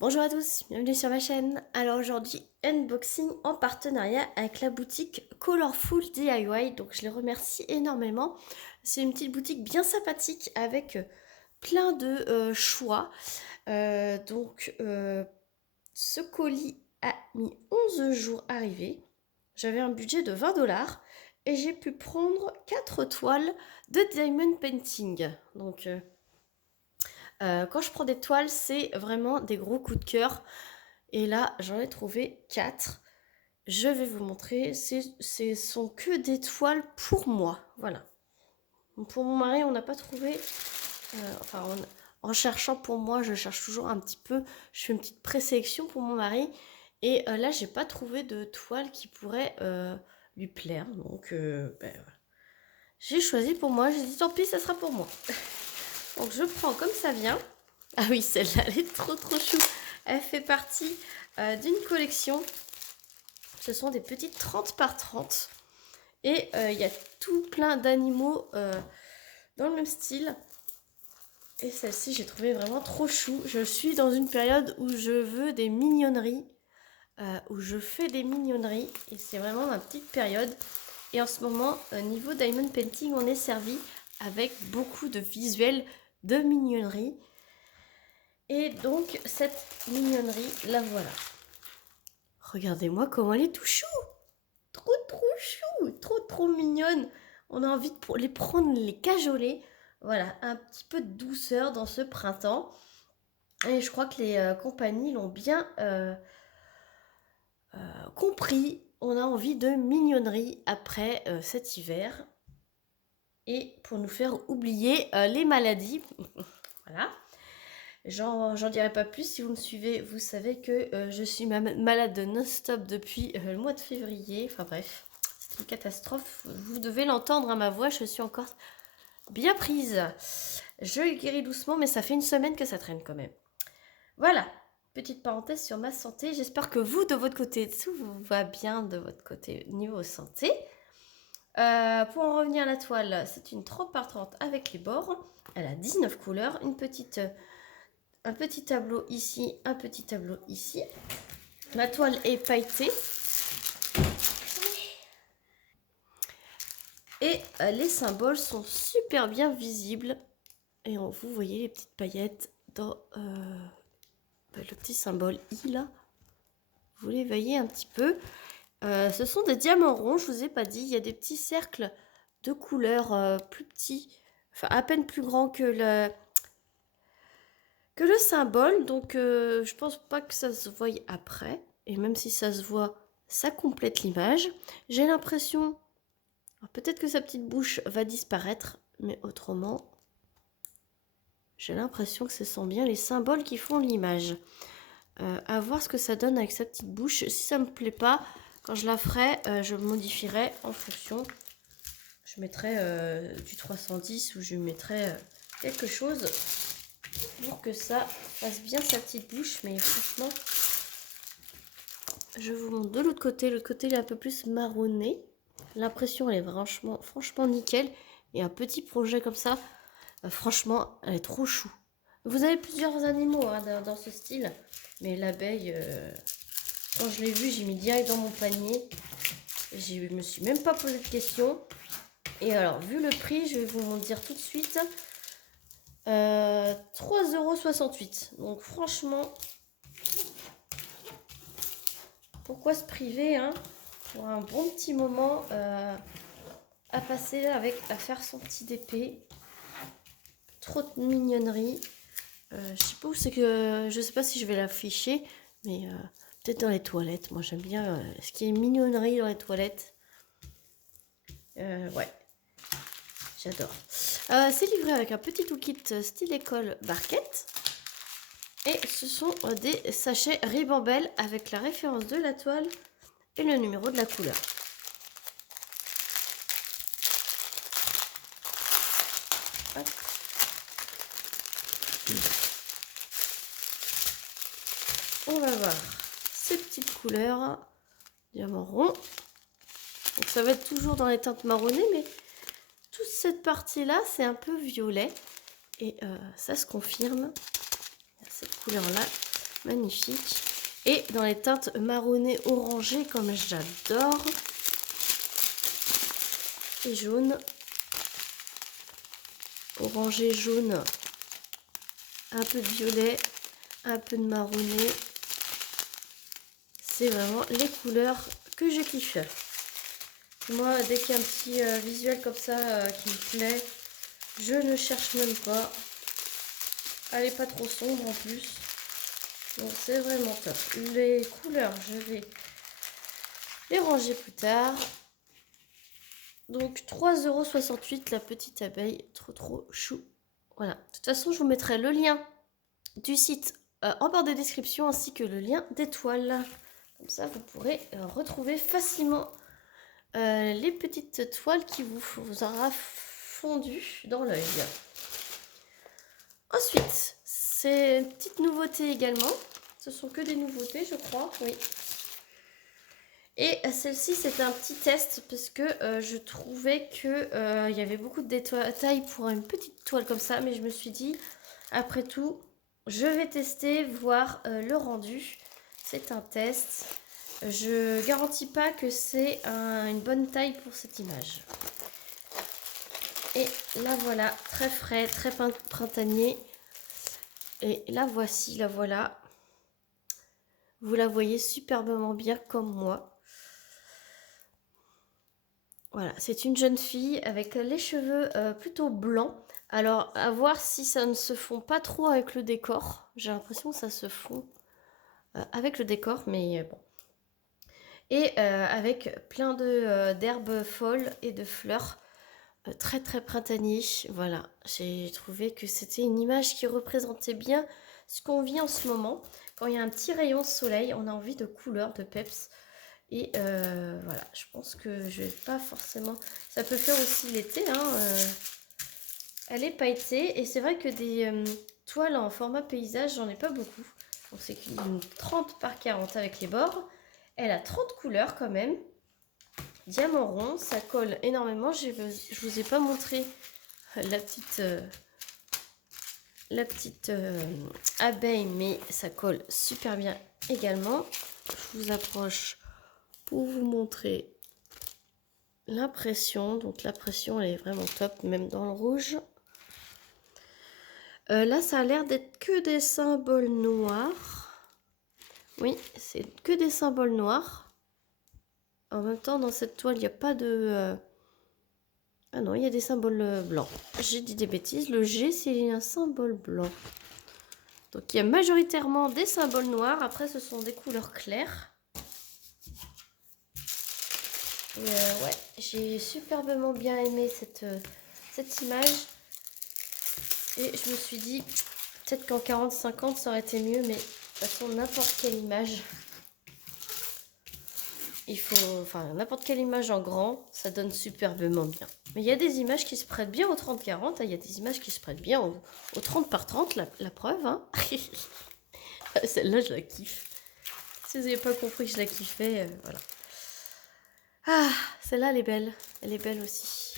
Bonjour à tous, bienvenue sur ma chaîne. Alors aujourd'hui, unboxing en partenariat avec la boutique Colorful DIY. Donc je les remercie énormément. C'est une petite boutique bien sympathique avec plein de choix. Ce colis a mis 11 jours à arriver. J'avais un budget de 20 $ et j'ai pu prendre 4 toiles de diamond painting. Quand je prends des toiles, c'est vraiment des gros coups de cœur. Et là, j'en ai trouvé 4. Je vais vous montrer. Ce sont que des toiles pour moi. Voilà. Pour mon mari, on n'a pas trouvé. En cherchant pour moi, je cherche toujours un petit peu. Je fais une petite présélection pour mon mari. Et là, j'ai pas trouvé de toile qui pourrait lui plaire. Voilà. J'ai choisi pour moi. J'ai dit tant pis, ça sera pour moi. Donc je prends comme ça vient. Ah oui, celle-là, elle est trop chou. Elle fait partie d'une collection. Ce sont des petites 30 par 30. Et il y a tout plein d'animaux dans le même style. Et celle-ci, j'ai trouvé vraiment trop chou. Je suis dans une période où je veux des mignonneries. Où je fais des mignonneries. Et c'est vraiment ma petite période. Et en ce moment, niveau Diamond Painting, on est servi avec beaucoup de visuels de mignonneries. Et donc, cette mignonnerie, la voilà. Regardez-moi comment elle est tout chou. Trop chou. Trop mignonne. On a envie de les prendre, les cajoler. Voilà, un petit peu de douceur dans ce printemps. Et je crois que les compagnies l'ont bien compris. On a envie de mignonnerie après cet hiver. Et pour nous faire oublier les maladies. Voilà. J'en dirai pas plus. Si vous me suivez, vous savez que je suis malade non-stop depuis le mois de février. Enfin bref, c'est une catastrophe. Vous devez l'entendre à ma voix, je suis encore bien prise. Je guéris doucement, mais ça fait une semaine que ça traîne quand même. Voilà, petite parenthèse sur ma santé. J'espère que vous, de votre côté, tout va bien de votre côté niveau santé. Pour en revenir à la toile, c'est une 30 par 30 avec les bords. Elle a 19 couleurs, un petit tableau ici, un petit tableau ici. La toile est pailletée. Et les symboles sont super bien visibles. Et vous voyez les petites paillettes dans le petit symbole I là. Vous les voyez un petit peu. Ce sont des diamants ronds, je vous ai pas dit. Il y a des petits cercles de couleurs plus petits. Enfin, à peine plus grands que le symbole. Donc, je pense pas que ça se voie après. Et même si ça se voit, ça complète l'image. J'ai l'impression, peut-être que sa petite bouche va disparaître, mais autrement, j'ai l'impression que ce sont bien les symboles qui font l'image. À voir ce que ça donne avec sa petite bouche. Si ça me plaît pas, quand je la ferai, je modifierai en fonction. Je mettrai du 310 ou je mettrai quelque chose pour que ça fasse bien sa petite bouche. Mais franchement, je vous montre de l'autre côté. L'autre côté, il est un peu plus marronné. L'impression, elle est franchement nickel. Et un petit projet comme ça, franchement, elle est trop chou. Vous avez plusieurs animaux hein, dans ce style. Mais l'abeille, quand je l'ai vue, j'ai mis direct dans mon panier. Je me suis même pas posé de questions. Et alors, vu le prix, je vais vous dire tout de suite. 3,68 €. Donc franchement, pourquoi se priver hein, pour un bon petit moment à passer à faire son petit DP. Trop de mignonnerie. Je sais pas où c'est que. Je sais pas si je vais l'afficher, mais peut-être dans les toilettes. Moi j'aime bien ce qui est mignonnerie dans les toilettes. Ouais, j'adore. C'est livré avec un petit toolkit style école barquette. Et ce sont des sachets Ribambelle avec la référence de la toile et le numéro de la couleur. Hop. On va voir ces petites couleurs. Diamant rond. Donc ça va être toujours dans les teintes marronnées, mais toute cette partie-là, c'est un peu violet. Et ça se confirme. Cette couleur-là, magnifique. Et dans les teintes marronnées orangées comme j'adore. Et jaune. Orangé, jaune. Un peu de violet. Un peu de marronné. C'est vraiment les couleurs que je kiffe. Moi, dès qu'il y a un petit visuel comme ça qui me plaît, je ne cherche même pas. Elle n'est pas trop sombre en plus. Donc c'est vraiment top. Les couleurs, je vais les ranger plus tard. Donc 3,68 € la petite abeille. Trop chou. Voilà. De toute façon, je vous mettrai le lien du site en barre de description ainsi que le lien d'étoiles. Comme ça, vous pourrez retrouver facilement les petites toiles qui vous aura fondu dans l'œil. Ensuite, c'est une petite nouveauté également. Ce sont que des nouveautés, je crois. Oui. Et celle-ci, c'était un petit test parce que je trouvais que il y avait beaucoup de détails pour une petite toile comme ça. Mais je me suis dit, après tout, je vais tester, voir le rendu. C'est un test. Je garantis pas que c'est une bonne taille pour cette image. Et là voilà, très frais, très printanier. Et la voici, la voilà. Vous la voyez superbement bien comme moi. Voilà, c'est une jeune fille avec les cheveux plutôt blancs. Alors, à voir si ça ne se fond pas trop avec le décor. J'ai l'impression que ça se fond avec le décor, mais bon. Et avec plein d'herbes folles et de fleurs. Très printanier. Voilà, j'ai trouvé que c'était une image qui représentait bien ce qu'on vit en ce moment. Quand il y a un petit rayon de soleil, on a envie de couleurs, de peps. Et voilà, je pense que je vais pas forcément... Ça peut faire aussi l'été, hein. Elle est pailletée. Et c'est vrai que des toiles en format paysage, j'en ai pas beaucoup. Donc c'est une 30 par 40 avec les bords. Elle a 30 couleurs quand même. Diamant rond, ça colle énormément. Je vous ai pas montré la petite abeille, mais ça colle super bien également. Je vous approche pour vous montrer l'impression. Donc l'impression elle est vraiment top, même dans le rouge. Là ça a l'air d'être que des symboles noirs. Oui, c'est que des symboles noirs. En même temps, dans cette toile, il n'y a pas de... Ah non, il y a des symboles blancs. J'ai dit des bêtises. Le G, c'est un symbole blanc. Donc, il y a majoritairement des symboles noirs. Après, ce sont des couleurs claires. Et ouais, j'ai superbement bien aimé cette image. Et je me suis dit, peut-être qu'en 40-50, ça aurait été mieux. Mais de toute façon, n'importe quelle image... n'importe quelle image en grand, ça donne superbement bien. Mais il y a des images qui se prêtent bien au 30-40, il y a des images qui se prêtent bien au 30 par 30, la preuve. Hein. Celle-là, je la kiffe. Si vous n'avez pas compris que je la kiffais, voilà. Ah, celle-là, elle est belle. Elle est belle aussi.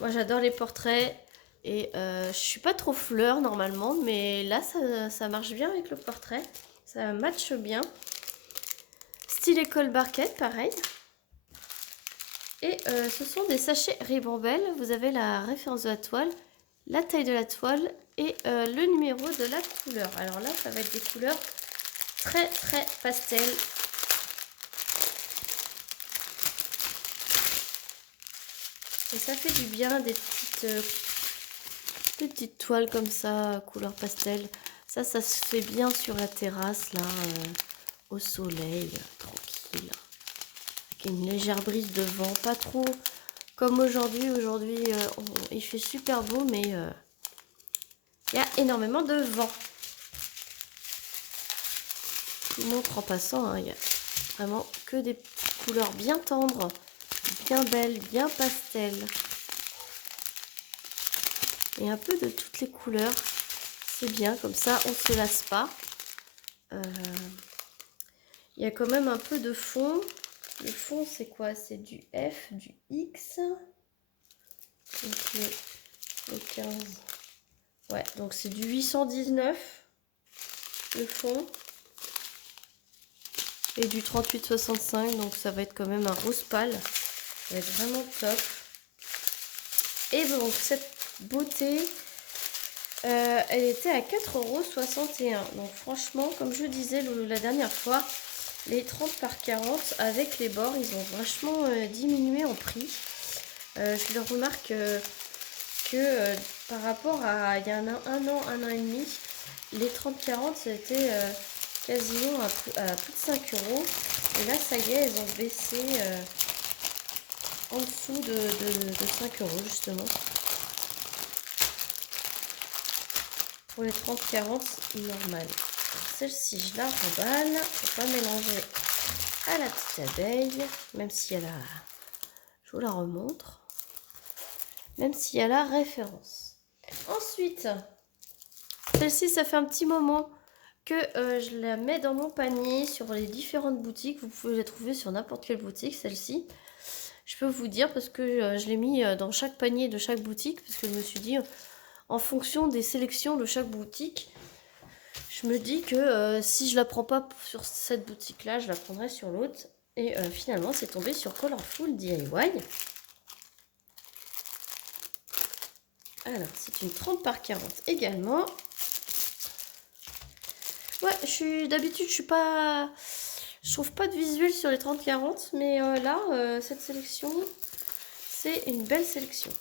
Moi, j'adore les portraits. Et je suis pas trop fleur normalement, mais là, ça marche bien avec le portrait. Ça matche bien. Style école barquette, pareil. Et ce sont des sachets Ribambelle. Vous avez la référence de la toile, la taille de la toile et le numéro de la couleur. Alors là, ça va être des couleurs très pastel. Et ça fait du bien des petites toiles comme ça, couleur pastel. Ça se fait bien sur la terrasse, là, au soleil, tranquille. Une légère brise de vent, pas trop comme aujourd'hui. Aujourd'hui, il fait super beau, mais il y a énormément de vent. Je vous montre en passant, hein, il y a vraiment que des couleurs bien tendres, bien belles, bien pastel. Et un peu de toutes les couleurs, c'est bien, comme ça on ne se lasse pas. Il y a quand même un peu de fond. Le fond, c'est quoi? C'est du F, du X. Donc le 15. Ouais, donc c'est du 819, le fond. et du 38,65, donc ça va être quand même un rose pâle. Ça va être vraiment top. Et donc cette beauté, elle était à 4,61 €. Donc franchement, comme je disais la dernière fois, les 30 par 40 avec les bords, ils ont vachement diminué en prix. Je le remarque que par rapport à il y a un an et demi, les 30-40 c'était quasiment à plus de 5 €. Et là, ça y est, elles ont baissé en dessous de 5 € justement. Pour les 30-40 normales. Celle-ci, je la remballe pour pas mélanger à la petite abeille, même si elle a... Je vous la remontre. Même s'il y a la référence. Ensuite, celle-ci, ça fait un petit moment que je la mets dans mon panier sur les différentes boutiques. Vous pouvez la trouver sur n'importe quelle boutique, celle-ci. Je peux vous dire parce que je l'ai mis dans chaque panier de chaque boutique, parce que je me suis dit, en fonction des sélections de chaque boutique, je me dis que si je la prends pas sur cette boutique-là, je la prendrai sur l'autre. Et finalement, c'est tombé sur Colorful DIY. Alors, c'est une 30 par 40 également. Ouais, d'habitude, je trouve pas de visuel sur les 30-40, mais là, cette sélection, c'est une belle sélection.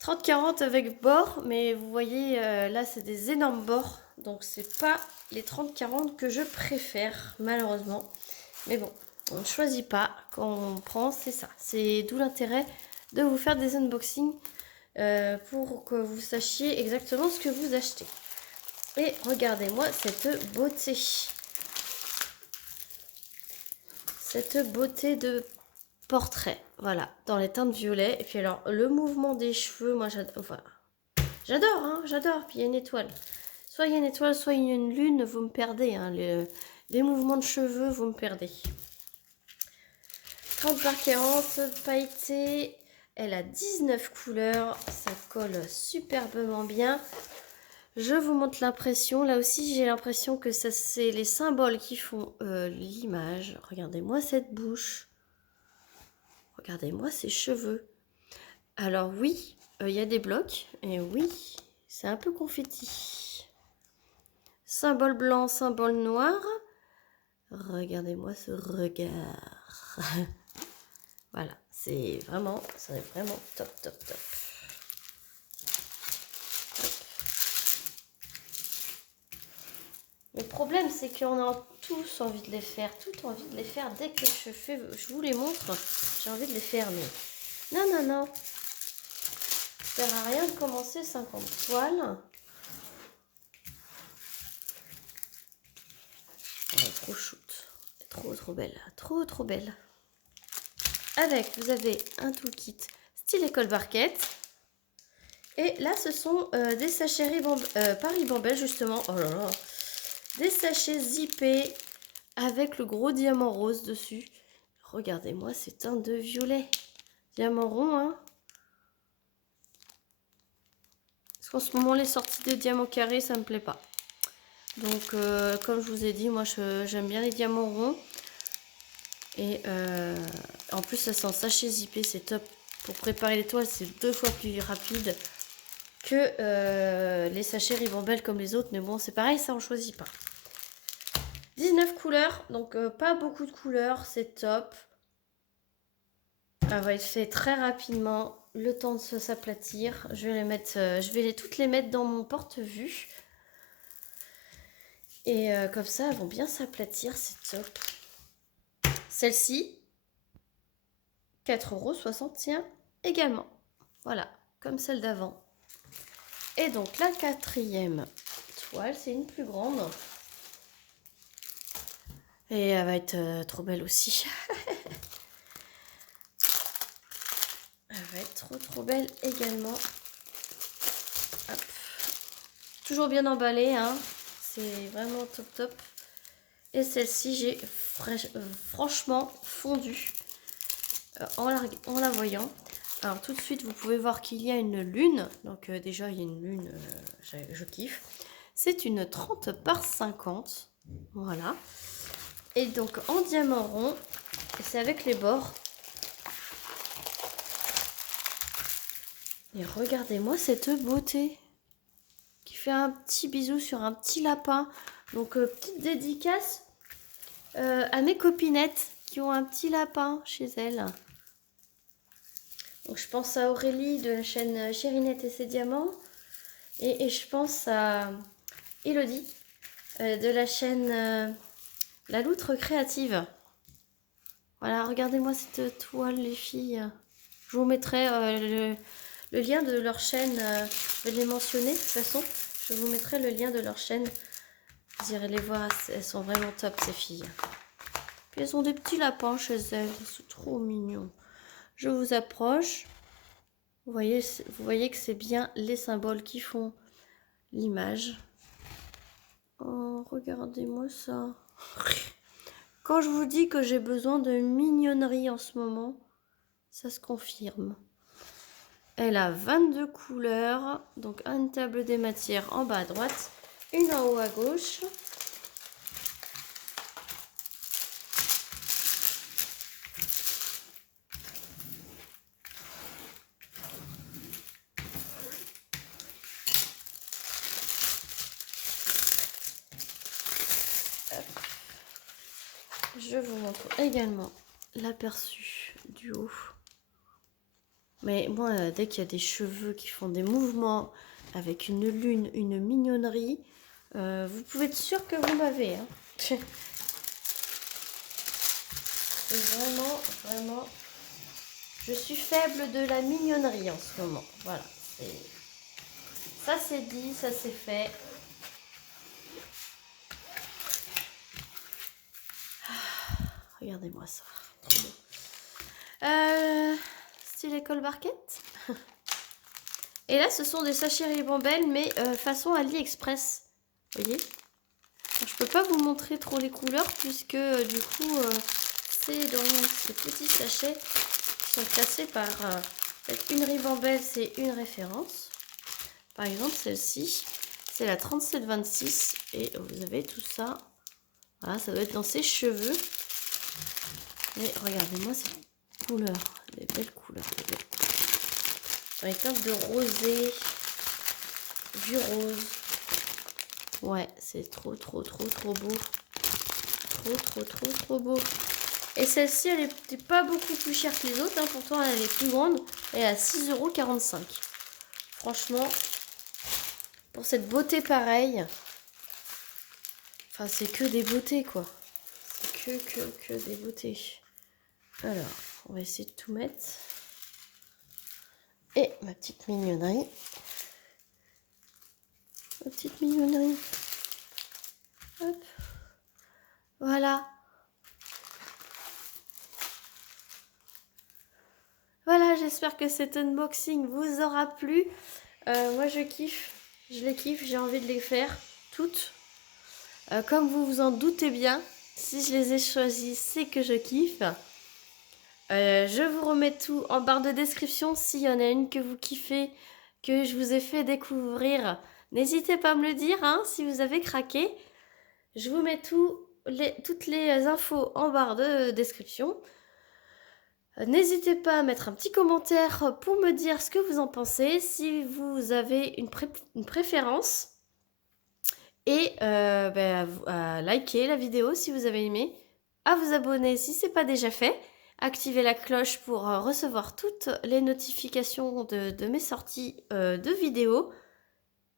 30-40 avec bord, mais vous voyez, là, c'est des énormes bords, donc c'est pas les 30-40 que je préfère, malheureusement. Mais bon, on ne choisit pas, quand on prend, c'est ça. C'est d'où l'intérêt de vous faire des unboxings pour que vous sachiez exactement ce que vous achetez. Et regardez-moi cette beauté. Cette beauté de portrait. Voilà, dans les teintes violet. Et puis alors, le mouvement des cheveux, moi j'adore. Voilà. J'adore, hein, j'adore. Puis il y a une étoile. Soit il y a une étoile, soit il y a une lune, vous me perdez. Hein. Les mouvements de cheveux, vous me perdez. 30 par 40, pailleté. Elle a 19 couleurs. Ça colle superbement bien. Je vous montre l'impression. Là aussi, j'ai l'impression que ça, c'est les symboles qui font l'image. Regardez-moi cette bouche. Regardez-moi ces cheveux. Alors oui, il y a des blocs. Et oui, c'est un peu confetti. Symbole blanc, symbole noir. Regardez-moi ce regard. Voilà, c'est vraiment top, top, top. Le problème, c'est qu'on a tous envie de les faire, tout envie de les faire. Dès que je vous les montre, j'ai envie de les faire. Mais non, non, non. Ça sert à rien de commencer 50 toiles. Oh, trop shoot. Trop, trop belle. Trop, trop belle. Avec, vous avez un toolkit style école barquette. Et là, ce sont des sachets Paris Bambel, justement. Oh là là. Des sachets zippés avec le gros diamant rose dessus. Regardez-moi ces teintes de violet. Diamant rond, hein. Parce qu'en ce moment, les sorties des diamants carrés, ça me plaît pas. Donc, comme je vous ai dit, moi, j'aime bien les diamants ronds. Et en plus, ça sent sachet zippé, c'est top. Pour préparer les toiles, c'est 2 fois plus rapide que les sachets Ribambelle comme les autres. Mais bon, c'est pareil, ça, on choisit pas. 19 couleurs, donc pas beaucoup de couleurs, c'est top. Elle va être fait très rapidement, le temps de s'aplatir. Je vais les mettre, toutes les mettre dans mon porte-vue. Et comme ça, elles vont bien s'aplatir, c'est top. Celle-ci, 4,61 € également. Voilà, comme celle d'avant. Et donc la quatrième toile, c'est une plus grande. Et elle va être trop belle aussi. Elle va être trop trop belle également. Hop. Toujours bien emballée, hein. C'est vraiment top top. Et celle-ci, j'ai franchement fondu en la voyant. Alors tout de suite, vous pouvez voir qu'il y a une lune. Donc déjà, il y a une lune, je kiffe. C'est une 30 par 50. Voilà. Et donc en diamant rond, et c'est avec les bords. Et regardez-moi cette beauté qui fait un petit bisou sur un petit lapin. Donc petite dédicace à mes copinettes qui ont un petit lapin chez elles. Donc je pense à Aurélie de la chaîne Chérinette et ses diamants. Et je pense à Elodie de la chaîne La Loutre Créative. Voilà, regardez-moi cette toile les filles. Je vous mettrai le lien de leur chaîne, je vais les mentionner de toute façon. Je vous mettrai le lien de leur chaîne. Vous irez les voir, elles sont vraiment top ces filles. Puis elles ont des petits lapins chez elles, c'est trop mignon. Je vous approche. Vous voyez que c'est bien les symboles qui font l'image. Oh, regardez-moi ça. Quand je vous dis que j'ai besoin de mignonnerie en ce moment, ça se confirme. Elle a 22 couleurs, donc une table des matières en bas à droite, une en haut à gauche. Je vous montre également l'aperçu du haut. Mais moi, dès qu'il y a des cheveux qui font des mouvements avec une lune, une mignonnerie, vous pouvez être sûr que vous m'avez. Hein. C'est vraiment, vraiment... Je suis faible de la mignonnerie en ce moment. Voilà. Ça c'est dit, ça c'est fait. Regardez-moi ça. Trop beau. Style école barquette. Et là, ce sont des sachets ribambelles, mais façon AliExpress. Vous voyez? Alors, je peux pas vous montrer trop les couleurs, puisque du coup, c'est dans ces petits sachets qui sont classés par... une ribambelle, c'est une référence. Par exemple, celle-ci, c'est la 3726. Et vous avez tout ça. Voilà, ça doit être dans ses cheveux. Mais regardez-moi ces couleurs. Des belles couleurs. Des belles couleurs. Dans les teintes de rosé. Du rose. Ouais, c'est trop beau. Trop beau. Et celle-ci, elle était pas beaucoup plus chère que les autres. Hein. Pourtant, elle est plus grande. Elle est à 6,45 €. Franchement, pour cette beauté pareille. Enfin, c'est que des beautés, quoi. C'est que des beautés. Alors, on va essayer de tout mettre. Et ma petite mignonnerie. Ma petite mignonnerie. Hop. Voilà. Voilà, j'espère que cet unboxing vous aura plu. Moi, je kiffe. Je les kiffe. J'ai envie de les faire toutes. Comme vous vous en doutez bien, si je les ai choisis, c'est que je kiffe. Je vous remets tout en barre de description. S'il y en a une que vous kiffez, que je vous ai fait découvrir, n'hésitez pas à me le dire hein, si vous avez craqué. Je vous mets toutes les infos en barre de description. N'hésitez pas à mettre un petit commentaire pour me dire ce que vous en pensez, si vous avez une préférence. Et à liker la vidéo si vous avez aimé, à vous abonner si ce n'est pas déjà fait, activer la cloche pour recevoir toutes les notifications de mes sorties de vidéos.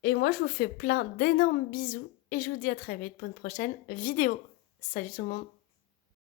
Et moi, je vous fais plein d'énormes bisous et je vous dis à très vite pour une prochaine vidéo. Salut tout le monde!